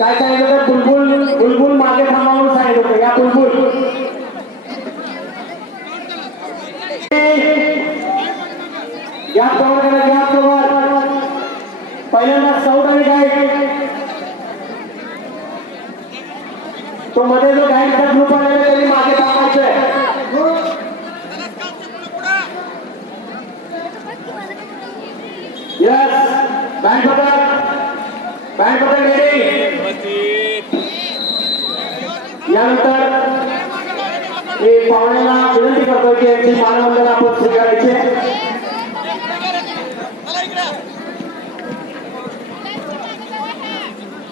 काय सांगितलं तर बुलबुल बुलबुल मागे थांबावून सांगितलं होतं या बुलबुल या कव्हर करा या कव्हर पहिल्यांदा साऊट आणि गाईड तो मध्ये जो गाईडचा ग्रुप आलेला त्यांनी मागे थांबायचंय यस बँड पकड रेडी यानंतर मी पाहुण्याला विनंती करतो की यांची मानवंदना आपण स्वीकारायची